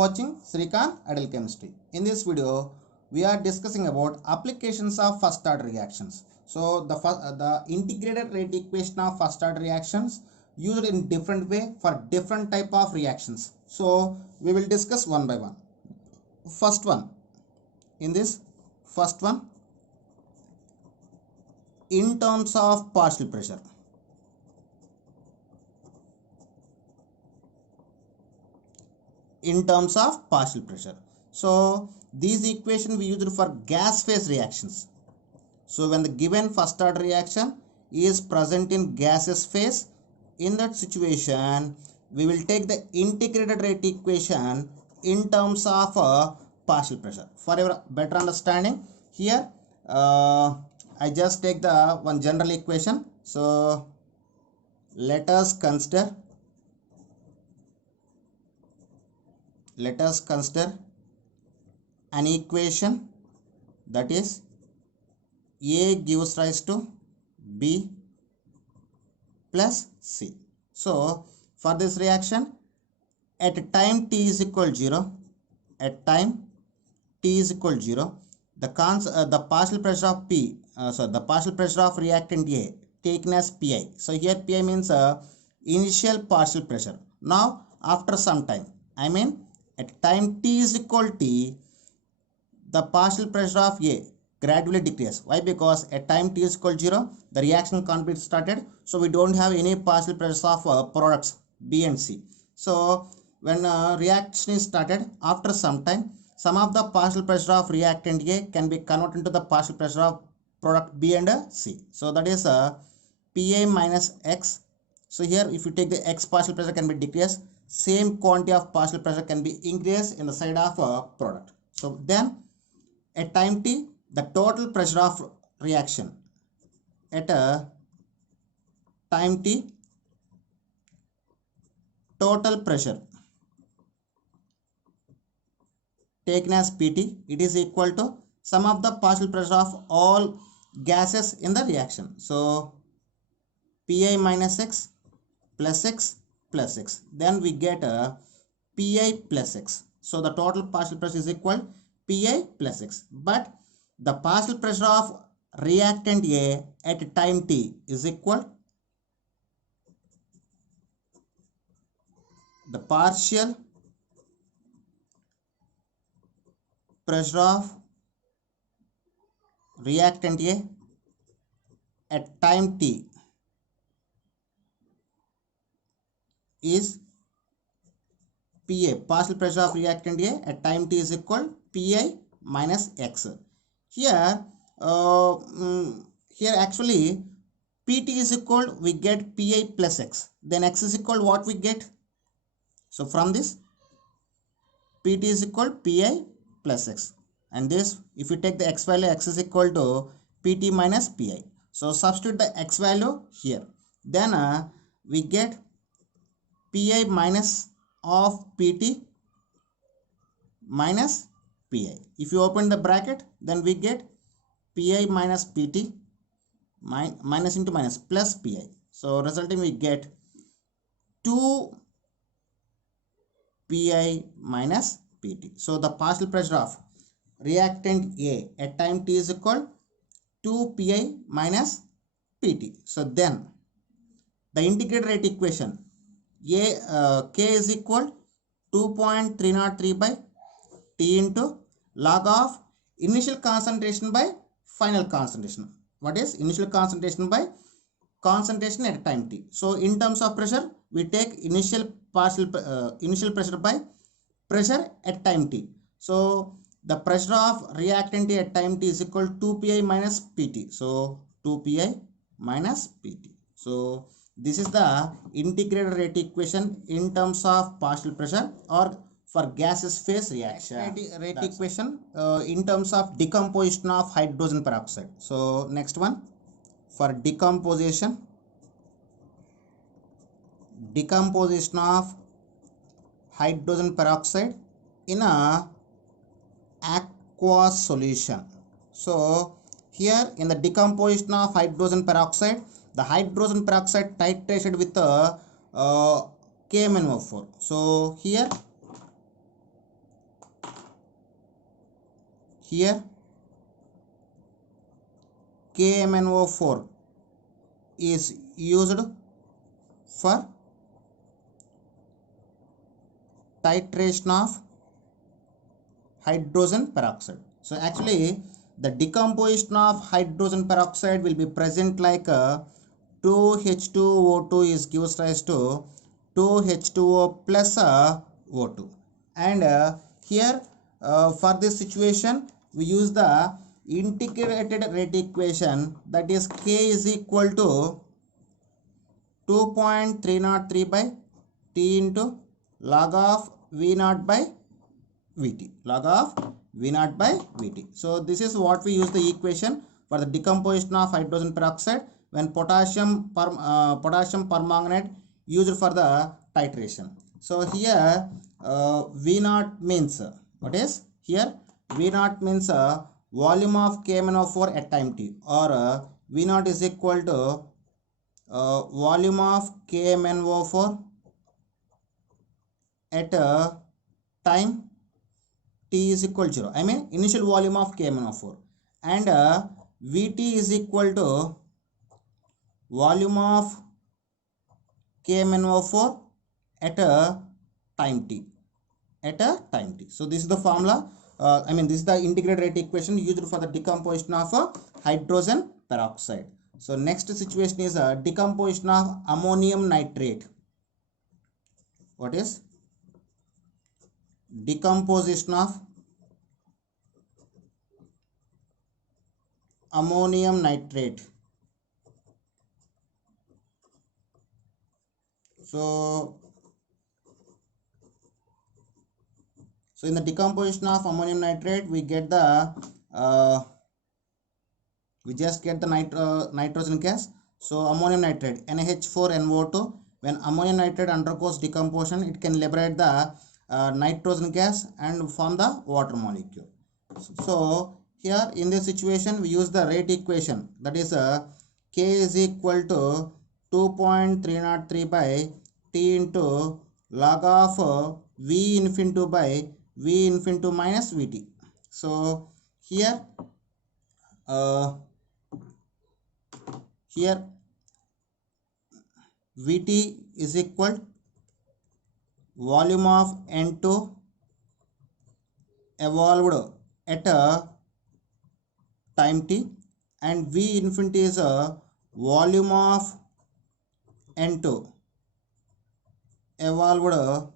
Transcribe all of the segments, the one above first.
watching Srikanth Adult Chemistry. In this video, we are discussing about applications of first order reactions. So the integrated rate equation of first order reactions used in different way for different type of reactions. So we will discuss one by one. First one, in this first one, in terms of partial pressure. In terms of partial pressure. So these equation we used for gas phase reactions. So when the given first order reaction is present in gaseous phase, in that situation we will take the integrated rate equation in terms of partial pressure. For your better understanding, here I just take the one general equation. So let us consider an equation that is A gives rise to B plus C. So for this reaction, at time t is equal to 0, the partial pressure of the partial pressure of reactant A taken as Pi. So here Pi means initial partial pressure. Now after some time, I mean at time t is equal to t, the partial pressure of A gradually decreases. Why? Because at time t is equal to 0, the reaction can't be started. So we don't have any partial pressure of products B and C. So when reaction is started, after some time, some of the partial pressure of reactant A can be converted into the partial pressure of product B and C. So that is Pa minus X. So here if you take the X partial pressure can be decreased, same quantity of partial pressure can be increased in the side of product. So then at time t, the total pressure of reaction at time t, total pressure taken as Pt, it is equal to sum of the partial pressure of all gases in the reaction. So Pi minus X plus X plus X. Then we get Pi plus X. So the total partial pressure is equal Pi plus X. But the partial pressure of reactant A at time t is equal the partial pressure of reactant A at time t is Pa. Partial pressure of reactant A at time t is equal Pi minus X. Here actually Pt is equal, we get Pi plus X. Then X is equal what we get? So from this Pt is equal Pi plus X. And this, if you take the X value, X is equal to Pt minus Pi. So substitute the X value here. Then we get Pi minus of Pt minus Pi. If you open the bracket, then we get Pi minus Pt minus into minus plus Pi. So resulting we get 2 Pi minus Pt. So the partial pressure of reactant A at time t is equal 2 Pi minus Pt. So then the integrated rate equation K is equal 2.303 by T into log of initial concentration by final concentration. What is initial concentration by concentration at time t? So in terms of pressure, we take initial pressure by pressure at time t. So the pressure of reactant at time t is equal to 2 Pi minus Pt. So 2 Pi minus Pt. So this is the integrated rate equation in terms of partial pressure or for gaseous phase reaction. Rate equation in terms of decomposition of hydrogen peroxide. So next one, for decomposition of hydrogen peroxide in a aqueous solution. So here in the decomposition of hydrogen peroxide, the hydrogen peroxide titrated with KMnO4. So here here KMnO4 is used for titration of hydrogen peroxide. So actually the decomposition of hydrogen peroxide will be present like 2H2O2 is gives rise to 2H2O plus O2, and here for this situation we use the integrated rate equation, that is K is equal to 2.303 by T into log of V naught by Vt, log of V naught by Vt. So this is what we use the equation for the decomposition of hydrogen peroxide when potassium permanganate used for the titration. So here V naught means what is here? V naught means volume of KMnO4 at time t, or V naught is equal to volume of KMnO4 at time t is equal to 0. I mean initial volume of KMnO4, and Vt is equal to volume of KMnO4 at time t. So this is the formula. This is the integrated rate equation used for the decomposition of hydrogen peroxide. So next situation is decomposition of ammonium nitrate. What is decomposition of ammonium nitrate? So in the decomposition of ammonium nitrate, we get the we just get the nitrogen gas. So ammonium nitrate NaH4NO2. When ammonium nitrate undergoes decomposition, it can liberate the nitrogen gas and form the water molecule. So here in this situation we use the rate equation, that is K is equal to 2.303 by T into log of V infinity by V infinity minus Vt. So here Vt is equal volume of N2 evolved at time t, and V infinity is volume of N2 evolved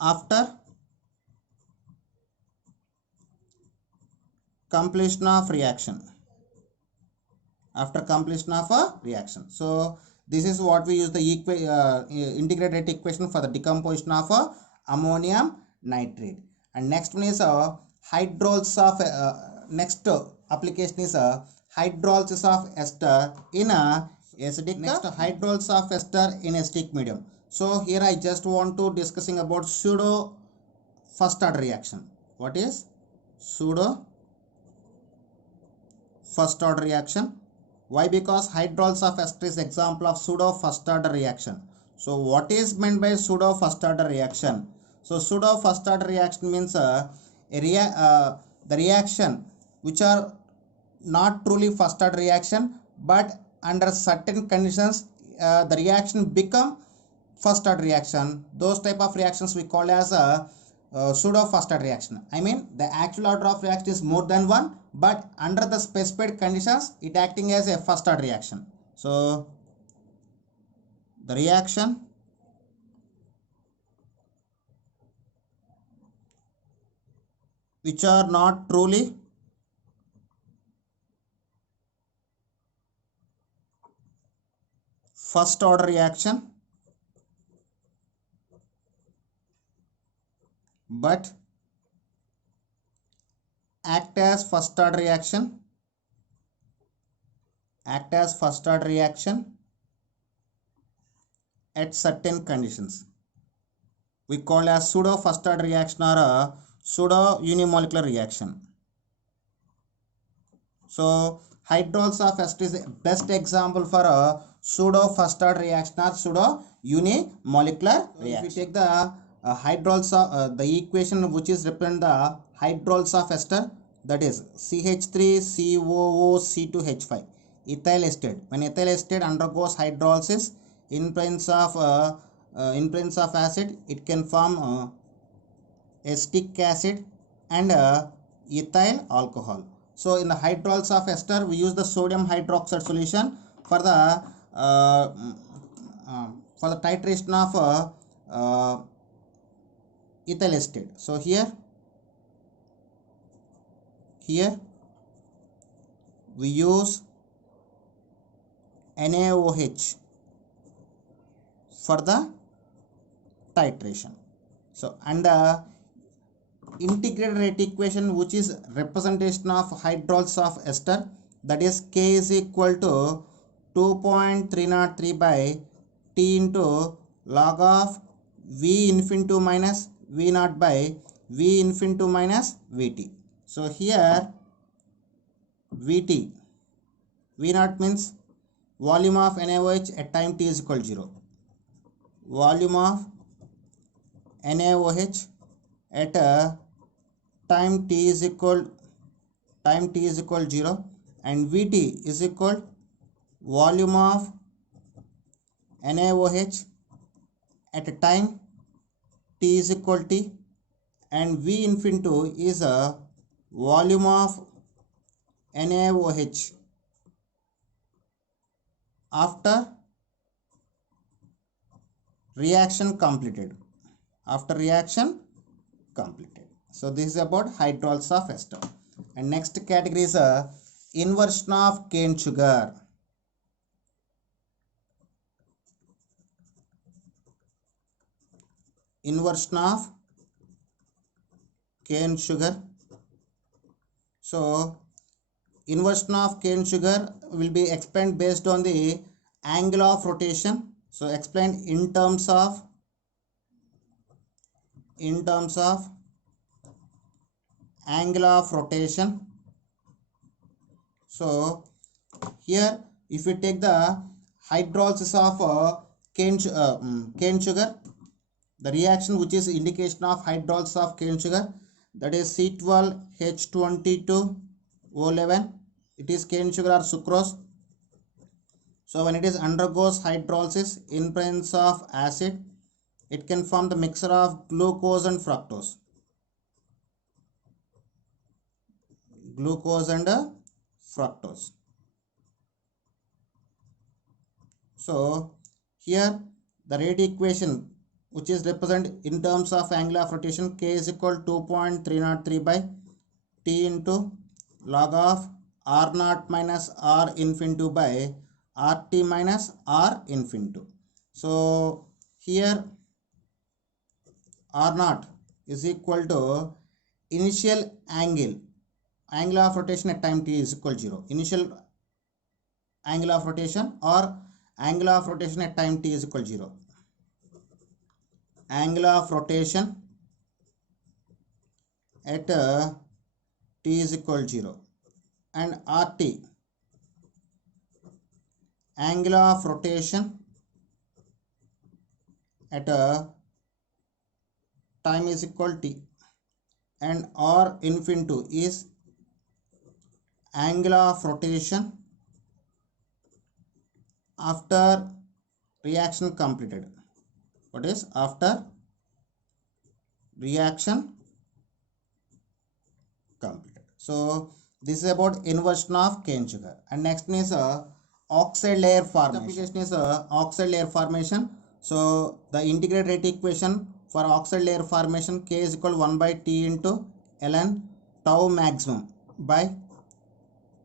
after completion of reaction. So this is what we use the integrated equation for the decomposition of ammonium nitrate. And next one is hydrolysis of next application is hydrolysis of ester in acidic. Next, hydrolysis of ester in acidic medium. So here I just want to discussing about pseudo first order reaction. What is pseudo first order reaction? Why? Because hydrolysis of ester is example of pseudo first order reaction. So what is meant by pseudo first order reaction? So pseudo first order reaction means the reaction which are not truly first order reaction, but under certain conditions the reaction become first order reaction. Those type of reactions we call as a pseudo first order reaction. I mean the actual order of reaction is more than one, but under the specified conditions it acting as a first order reaction. So the reaction which are not truly first order reaction but act as first order reaction at certain conditions, we call as pseudo first order reaction or a pseudo unimolecular reaction. So hydrolysis of ester is the best example for a pseudo first order reaction or pseudo unimolecular reaction. If you take the hydrols of the equation which is represent the hydrols of ester, that is CH3COOC2H5, ethyl acetate. When ethyl acetate undergoes hydrolysis in presence of acid, it can form acetic acid and ethyl alcohol. So in the hydrols of ester, we use the sodium hydroxide solution for the titration of ethyl acetate. So here we use NaOH for the titration. So and the integrated rate equation which is representation of hydrols of ester, that is K is equal to 2.303 by T into log of V infinity minus V naught by V infinity minus Vt. So here Vt, V naught means volume of NaOH at time t is equal to 0. Volume of NaOH at time t is equal to 0, and Vt is equal volume of NaOH at a time t is equal to t, and V infinity is a volume of NaOH after reaction completed. So this is about hydrols of ester. And next category is inversion of cane sugar. Inversion of cane sugar. So inversion of cane sugar will be explained based on the angle of rotation. So explained in terms of angle of rotation. So here if we take the hydrolysis of cane sugar, the reaction which is indication of hydrolysis of cane sugar, that is C12H22O11, it is cane sugar or sucrose. So when it is undergoes hydrolysis in presence of acid, it can form the mixture of glucose and fructose. So here the rate equation which is represented in terms of angle of rotation, K is equal to 2.303 by T into log of R naught minus R infinity by RT minus R infinity. So here R naught is equal to initial angle of rotation at time t is equal to 0. Initial angle of rotation or angle of rotation at time t is equal to 0. Angle of rotation at t is equal to 0. And RT, angle of rotation at time is equal to t, and R infinity is angle of rotation after reaction completed. What is after reaction completed? So this is about inversion of cane sugar. And next is oxide layer formation. Application is oxide layer formation. So the integrated rate equation for oxide layer formation, K is equal to 1 by T into ln tau maximum by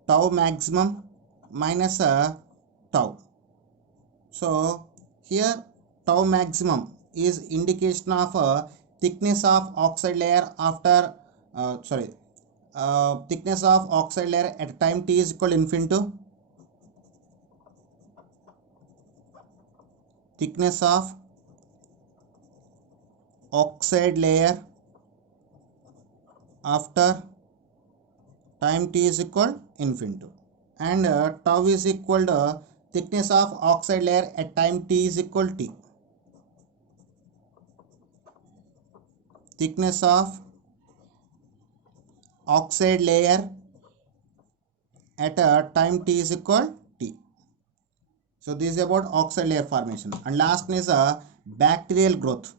tau maximum minus tau. So here tau maximum is indication of thickness of oxide layer after thickness of oxide layer at time t is equal to infinity. Thickness of oxide layer after time t is equal to infinity, and tau is equal to thickness of oxide layer at time t is equal to t. thickness of oxide layer at a time t is equal t. So this is about oxide layer formation. And last is a bacterial growth.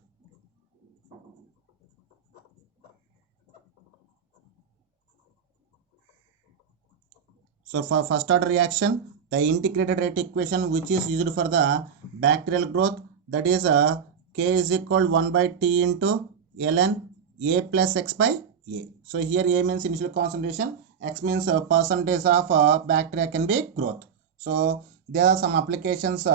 So for first order reaction, the integrated rate equation which is used for the bacterial growth, that is K is equal 1 by T into ln A plus X by A. So here A means initial concentration, X means percentage of bacteria can be growth. So there are some applications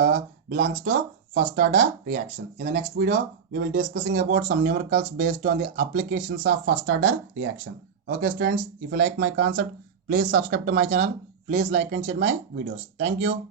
belongs to first order reaction. In the next video, we will discussing about some numericals based on the applications of first order reaction. Okay students, if you like my concept, please subscribe to my channel. Please like and share my videos. Thank you.